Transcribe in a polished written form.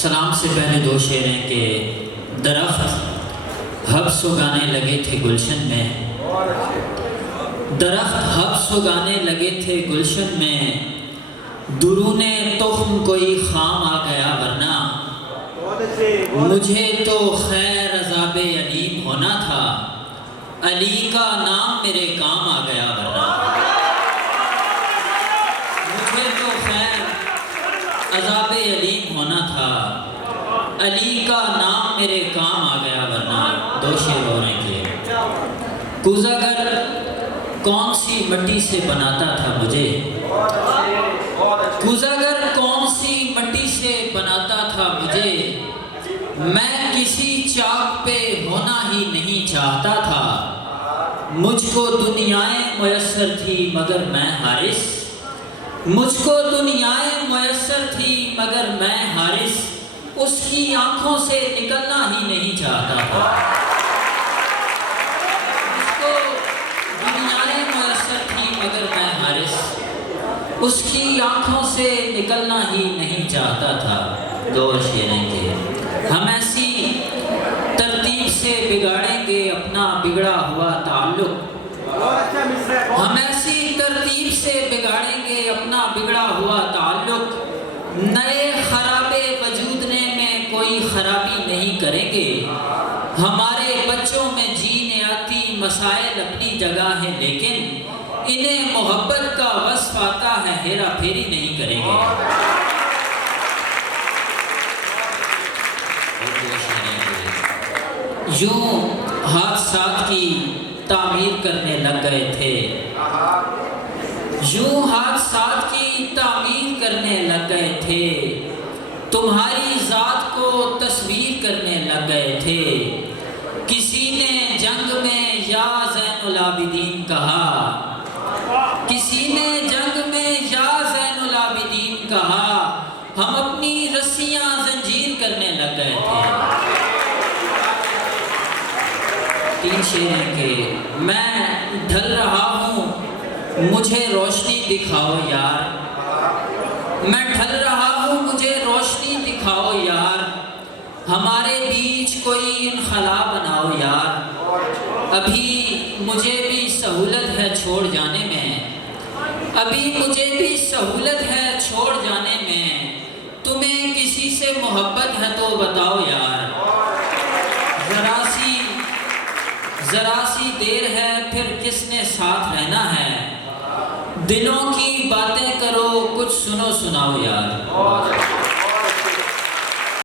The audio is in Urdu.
سلام سے پہلے دو شعر ہیں کہ درخت حبس اگانے لگے تھے گلشن میں، درخت حبس اگانے لگے تھے گلشن میں، درون تخم کوئی خام آ گیا ورنہ مجھے تو خیر عذاب علیم ہونا تھا، علی کا نام میرے کام آ گیا ورنہ مجھے تو خیر عذاب علیم ہونا تھا، علی کا نام میرے کام آ گیا ورنہ۔ دو شعر ہو رہے تھے۔ کوزہ گر کون سی مٹی سے بناتا تھا مجھے، کوزہ گر کون سی مٹی سے بناتا تھا مجھے، میں کسی چاک پہ ہونا ہی نہیں چاہتا تھا، مجھ کو دنیائیں میسر تھی مگر میں حارس، مجھ کو دنیائیں میسر تھی مگر میں حارس، اس کی آنکھوں سے نکلنا ہی نہیں چاہتا تھا، مجھ کو دنیائیں میسر تھی مگر میں حارس، اس کی آنکھوں سے نکلنا ہی نہیں چاہتا تھا۔ دو شعریں تھے۔ ہم ایسی ترتیب سے بگاڑیں گے اپنا بگڑا ہوا تعلق، ہم ایسی ترتیب سے بگاڑیں گے اپنا بگڑا ہوا تعلق، نئے خرابے وجودنے میں کوئی خرابی نہیں کریں گے، ہمارے بچوں میں جینے آتی مسائل اپنی جگہ ہیں لیکن انہیں محبت کا وصف آتا ہے، ہیرا پھیری نہیں کریں گے۔ یوں حادثات کی تعمیر کرنے لگ گئے تھے، یوں حادثات کی تعمیر کرنے لگ گئے تھے، تمہاری ذات کو تصویر کرنے لگ گئے تھے، کسی نے جنگ میں یا زین العابدین کہا، کسی نے جنگ میں یا زین العابدین کہا، ہم اپنی رسیاں زنجیر کرنے لگ گئے تھے۔ تین شعر ہیں کہ میں ڈھل رہا ہوں مجھے روشنی دکھاؤ یار، میں ڈھل رہا ہوں مجھے روشنی دکھاؤ یار، ہمارے بیچ کوئی انخلا بناؤ یار، ابھی مجھے بھی سہولت ہے چھوڑ جانے میں، ابھی مجھے بھی سہولت ہے چھوڑ جانے میں، تمہیں کسی سے محبت ہے تو بتاؤ یار، ذرا سی دیر ہے پھر کس نے ساتھ رہنا ہے، دلوں کی باتیں کرو کچھ سنو سناؤ یار۔